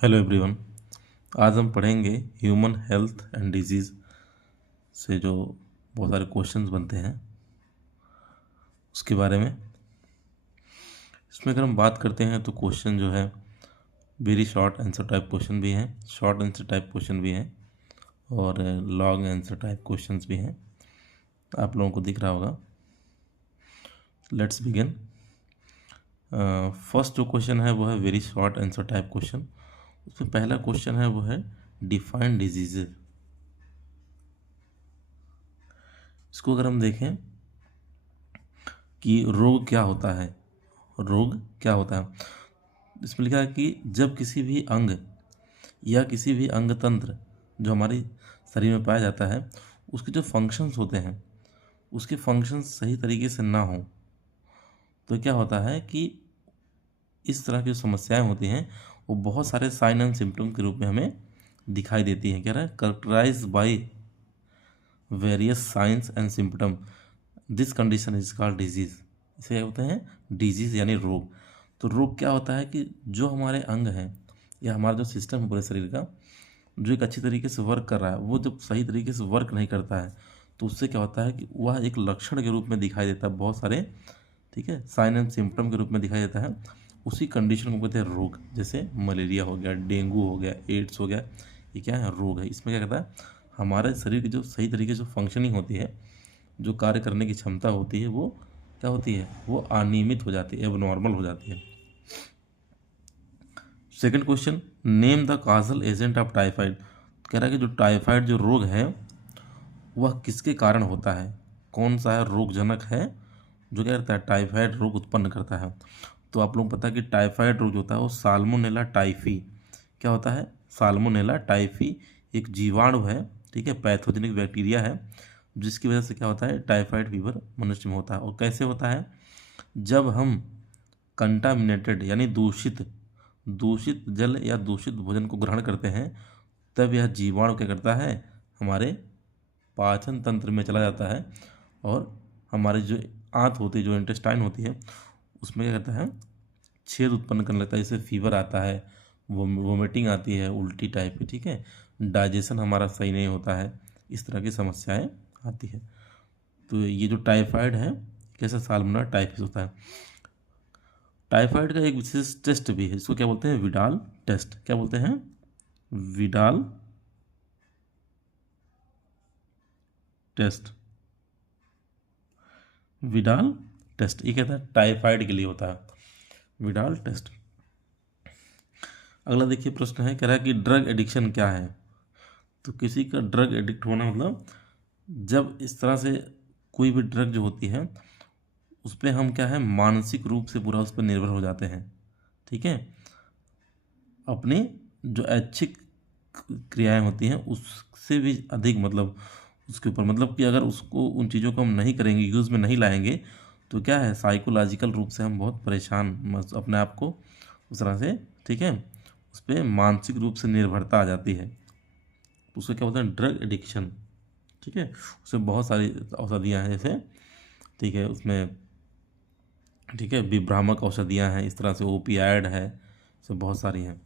Hello everyone. आज हम पढ़ेंगे ह्यूमन हेल्थ एंड डिजीज़ से जो बहुत सारे क्वेश्चंस बनते हैं उसके बारे में। इसमें अगर हम बात करते हैं तो क्वेश्चन जो है very short answer type question भी हैं, शॉर्ट आंसर टाइप क्वेश्चन भी हैं और लॉन्ग आंसर टाइप क्वेश्चंस भी हैं। आप लोगों को दिख रहा होगा। Let's begin. फर्स्ट जो क्वेश्चन है वो है very short answer type question. उसमें पहला क्वेश्चन है वो है डिफाइन डिजीजेज। इसको अगर हम देखें कि रोग क्या होता है, रोग क्या होता है, इसमें लिखा है कि जब किसी भी अंग या किसी भी अंग तंत्र जो हमारी शरीर में पाया जाता है उसके जो फंक्शंस होते हैं उसके फंक्शंस सही तरीके से ना हो तो क्या होता है कि इस तरह की जो समस्याएं होती हैं वो बहुत सारे साइन एंड सिम्टम के रूप में हमें दिखाई देती हैं। कह रहा है characterize by various signs and symptom, this condition is called disease. इसे क्या बोलते हैं? डिजीज़ यानी रोग। तो रोग क्या होता है कि जो हमारे अंग हैं या हमारा जो सिस्टम है पूरे शरीर का जो एक अच्छी तरीके से वर्क कर रहा है वो जब सही तरीके से वर्क नहीं करता है तो उससे क्या होता है कि वह एक लक्षण के रूप में दिखाई देता है, बहुत सारे, ठीक है, साइन एंड सिम्टम के रूप में दिखाई देता है। उसी कंडीशन को कहते हैं रोग। जैसे मलेरिया हो गया, डेंगू हो गया, एड्स हो गया, ये क्या है? रोग है। इसमें क्या कहता है, हमारे शरीर की जो सही तरीके से फंक्शनिंग होती है, जो कार्य करने की क्षमता होती है वो क्या होती है? वो अनियमित हो जाती है, एबनॉर्मल हो जाती है। Second question, name the Kajal agent of typhoid. कह रहा है कि जो टाइफाइड जो रोग है वह किसके कारण होता है, कौन सा है रोगजनक है जो क्या करता है? टाइफाइड रोग उत्पन्न करता है। तो आप लोग पता है कि टाइफाइड रोग जो होता है वो साल्मोनेला टाइफी, क्या होता है? साल्मोनेला टाइफी एक जीवाणु है, ठीक है, पैथोजेनिक बैक्टीरिया है जिसकी वजह से क्या होता है? टाइफाइड फीवर मनुष्य में होता है। और कैसे होता है? जब हम कंटामिनेटेड यानी दूषित दूषित जल या दूषित भोजन को ग्रहण करते हैं तब यह जीवाणु क्या करता है? हमारे पाचन तंत्र में चला जाता है और हमारी जो आंत होती है, जो इंटेस्टाइन होती है, उसमें क्या करता है? छेद उत्पन्न करने लगता है, जैसे फीवर आता है, वोमिटिंग आती है, उल्टी टाइप की, ठीक है, डाइजेशन हमारा सही नहीं होता है, इस तरह की समस्याएं आती है। तो ये जो टाइफाइड है कैसे? साल्मोनेला टाइफस होता है। टाइफाइड का एक विशेष टेस्ट भी है, इसको क्या बोलते हैं? Widal test. क्या बोलते हैं? Widal test. विडाल टेस्ट ये कहता है टाइफाइड के लिए होता है, विडाल टेस्ट। अगला देखिए प्रश्न है, कह रहा है कि ड्रग एडिक्शन क्या है। तो किसी का ड्रग एडिक्ट होना मतलब जब इस तरह से कोई भी ड्रग जो होती है उस पर हम क्या है, मानसिक रूप से पूरा उस पर निर्भर हो जाते हैं, ठीक है, अपनी जो ऐच्छिक क्रियाएं होती हैं उससे भी अधिक, मतलब उसके ऊपर, मतलब कि अगर उसको उन चीज़ों को हम नहीं करेंगे, यूज़ में नहीं लाएंगे तो क्या है, साइकोलॉजिकल रूप से हम बहुत परेशान अपने आप को उस तरह से, ठीक है, उस पर मानसिक रूप से निर्भरता आ जाती है। तो उसको क्या बोलते हैं? ड्रग एडिक्शन, ठीक है। उसमें बहुत सारी औषधियाँ हैं, जैसे, ठीक है, उसमें, ठीक है, विभ्रामक औषधियाँ हैं, इस तरह से ओपियाइड है, सब बहुत सारी हैं,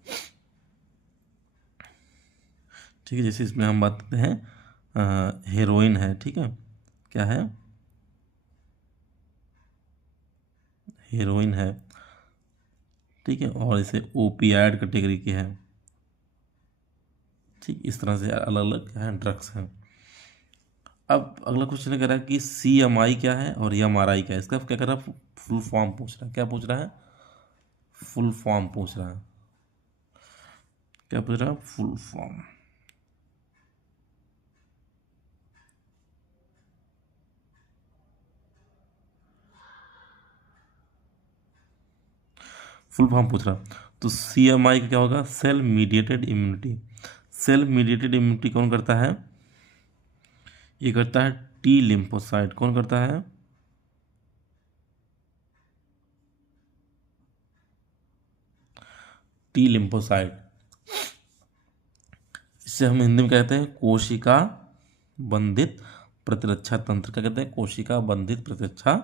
ठीक है। जैसे इसमें हम बात करते हैं हेरोइन है, ठीक है, क्या है? हेरोइन है, ठीक है, और इसे ओपियाइड कैटेगरी की है, ठीक, इस तरह से अलग अलग क्या है, ड्रग्स हैं। अब अगला क्वेश्चन कह रहा है कि CMI क्या है और MRI क्या है। इसका क्या कर रहा है? फुल फॉर्म पूछ रहा है। क्या पूछ रहा है? फुल फॉर्म पूछ रहा है। क्या पूछ रहा है? Full form. फुल फॉर्म पूछ रहा है। तो CMI का क्या होगा? Cell mediated immunity. Cell mediated immunity कौन करता है? ये करता है टी लिम्फोसाइट। कौन करता है? T lymphocyte. इससे हम हिंदी में कहते हैं कोशिका बंधित प्रतिरक्षा तंत्र। क्या कहते हैं? कोशिका बंधित प्रतिरक्षा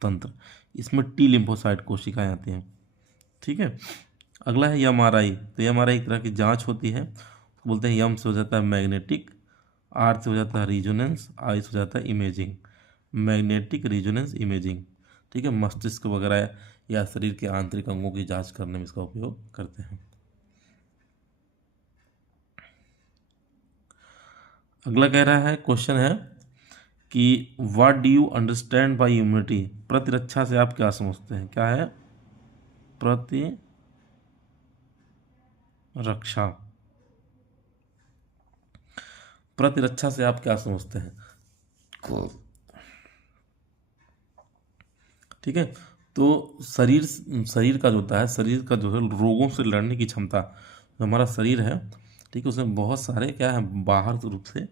तंत्र। इसमें टी लिम्फोसाइट कोशिकाएं आती हैं, ठीक है। अगला है एमआरआई। तो एमआरआई एक तरह की जांच होती है, बोलते हैं एम से हो जाता है मैग्नेटिक, आर से हो जाता है रिजोनेंस, आई से हो जाता है इमेजिंग। मैग्नेटिक रिजोनेंस इमेजिंग, ठीक है, मस्तिष्क वगैरह या शरीर के आंतरिक अंगों की जांच करने में इसका उपयोग करते हैं। अगला कह रहा है, क्वेश्चन है कि what do you understand by immunity. प्रतिरक्षा से आप क्या समझते हैं? क्या है प्रतिरक्षा? प्रतिरक्षा से आप क्या समझते हैं? ठीक है, तो शरीर शरीर का जो होता है, शरीर का जो है रोगों से लड़ने की क्षमता, जो हमारा शरीर है, ठीक है, उसमें बहुत सारे क्या है, बाहर रूप से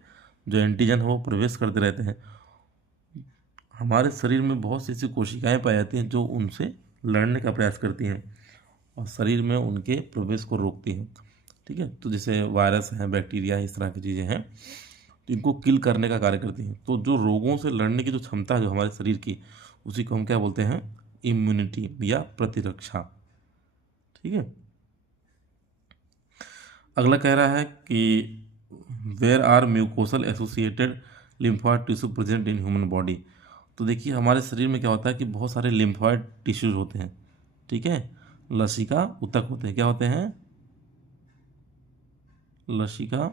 जो एंटीजन है वो प्रवेश करते रहते हैं। हमारे शरीर में बहुत सी ऐसी कोशिकाएं पाई जाती हैं जो उनसे लड़ने का प्रयास करती हैं और शरीर में उनके प्रवेश को रोकती हैं। ठीक है, तो जैसे वायरस हैं, बैक्टीरिया, इस तरह की चीज़ें हैं, तो इनको किल करने का कार्य करती हैं। तो जो रोगों से लड़ने की जो क्षमता है जो हमारे शरीर की, उसी को हम क्या बोलते हैं? इम्यूनिटी या प्रतिरक्षा। ठीक है, अगला कह रहा है कि where are mucosal associated lymphoid tissue present in human body. तो देखिए हमारे शरीर में क्या होता है कि बहुत सारे लिम्फोइड टिश्यूज होते हैं। ठीक है, लसिका ऊतक होते हैं। क्या होते हैं? लसिका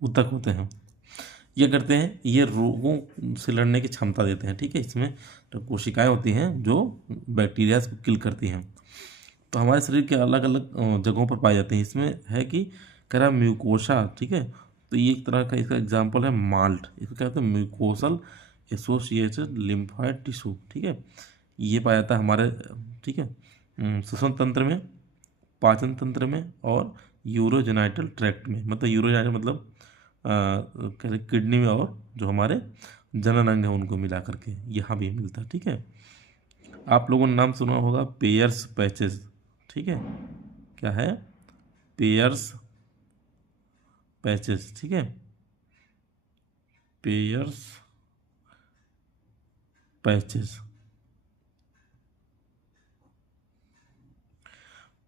ऊतक होते हैं। ये करते हैं, ये रोगों से लड़ने की क्षमता देते हैं। ठीक है, इसमें तो कोशिकाएं होती हैं जो बैक्टीरिया को किल करती हैं। तो हमारे शरीर के अलग अलग जगहों पर पाए जाते हैं। इसमें है कि कह रहा म्यूकोसा। ठीक है, तो ये एक तरह का इसका एग्जाम्पल है माल्ट। इसको क्या कहते हैं? Mucosal associated lymphoid tissue. ठीक है, ये पाया जाता है हमारे, ठीक है, श्वसन तंत्र में, पाचन तंत्र में और यूरोजेनाइटल ट्रैक्ट में। मतलब यूरोजेनाइटल मतलब कहते किडनी में, और जो हमारे जनन अंग है उनको मिला करके यहाँ भी मिलता है। ठीक है, आप लोगों ने नाम सुना होगा पेयर्स पैचेस। ठीक है, क्या है? Pairs patches. ठीक है, पेयर्स पैचेस,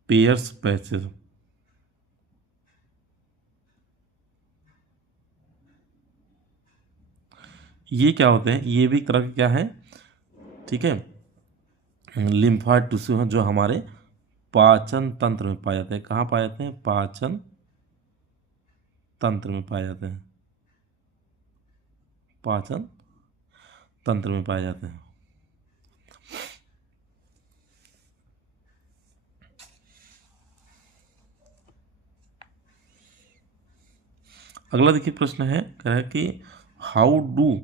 पेयर्स पैचेस। ये क्या होते हैं? ये भी एक तरह का क्या है? ठीक है, लिम्फोइड टिश्यू हैं जो हमारे पाचन तंत्र में पाए जाते हैं। कहाँ पाए जाते हैं? पाचन तंत्र में पाए जाते हैं। पाचन तंत्र में पाए जाते हैं। अगला देखिए प्रश्न है, कह है कि how do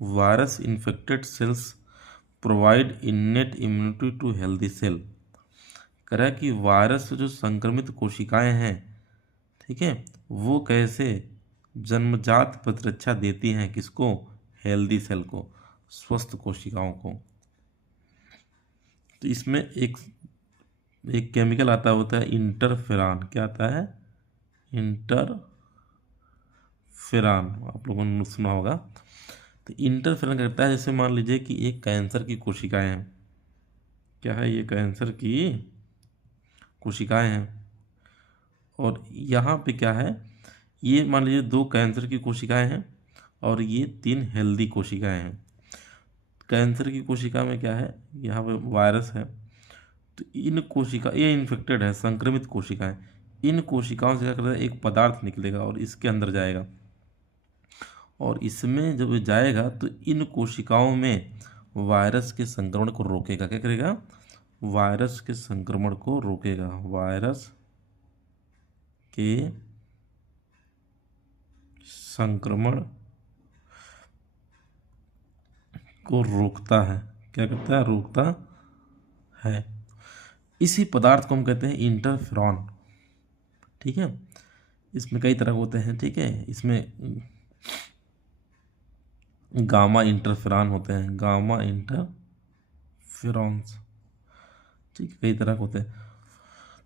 virus infected cells provide innate immunity to healthy cell. कह रहा है कि वायरस से जो संक्रमित कोशिकाएं हैं, ठीक है, वो कैसे जन्मजात प्रतिरक्षा देती हैं? किसको? हेल्दी सेल को, स्वस्थ कोशिकाओं को। तो इसमें एक एक केमिकल आता होता है इंटरफेरान। क्या आता है? इंटरफेरान, आप लोगों ने सुना होगा। तो इंटरफेरेंस करता है, जैसे मान लीजिए कि एक कैंसर की कोशिकाएं हैं। क्या है? ये कैंसर की कोशिकाएं हैं और यहाँ पे क्या है, ये मान लीजिए 2 कैंसर की कोशिकाएं हैं और ये 3 हेल्दी कोशिकाएं हैं। कैंसर की कोशिका में क्या है? यहाँ पे वायरस है। तो इन कोशिका, ये इन्फेक्टेड है, संक्रमित कोशिकाएं। इन कोशिकाओं से क्या करता है? एक पदार्थ निकलेगा और इसके अंदर जाएगा, और इसमें जब जाएगा तो इन कोशिकाओं में वायरस के संक्रमण को रोकेगा। क्या करेगा? वायरस के संक्रमण को रोकेगा। वायरस के संक्रमण को रोकता है। क्या करता है? रोकता है। इसी पदार्थ को हम कहते हैं इंटरफेरॉन। ठीक है, इसमें कई तरह के होते हैं। ठीक है, इसमें गामा इंटरफेरॉन होते हैं, गामा इंटरफेरॉन्स। ठीक है, कई तरह के होते हैं।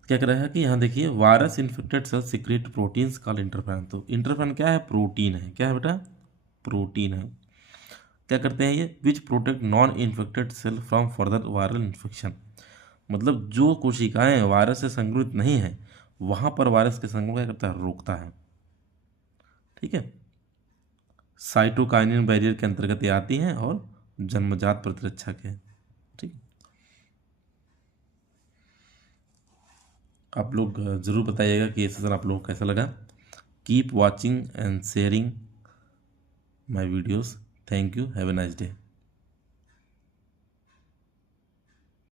क्या कर रहा है कि यहाँ देखिए, virus infected cell secrete proteins called interferon. तो इंटरफेरॉन क्या है? प्रोटीन है। क्या है बेटा? प्रोटीन है। क्या करते हैं ये, which protect non infected cell from further viral infection. मतलब जो कोशिकाएं वायरस से संक्रमित नहीं है वहां पर वायरस के संक्रमण क्या करता है, रोकता है। ठीक है, साइटोकाइनिन बैरियर के अंतर्गत ये आती हैं और जन्मजात प्रतिरक्षा के। ठीक, आप लोग ज़रूर बताइएगा कि ये सेशन आप लोगों को कैसा लगा। Keep watching and sharing my videos. Thank you, have a nice day.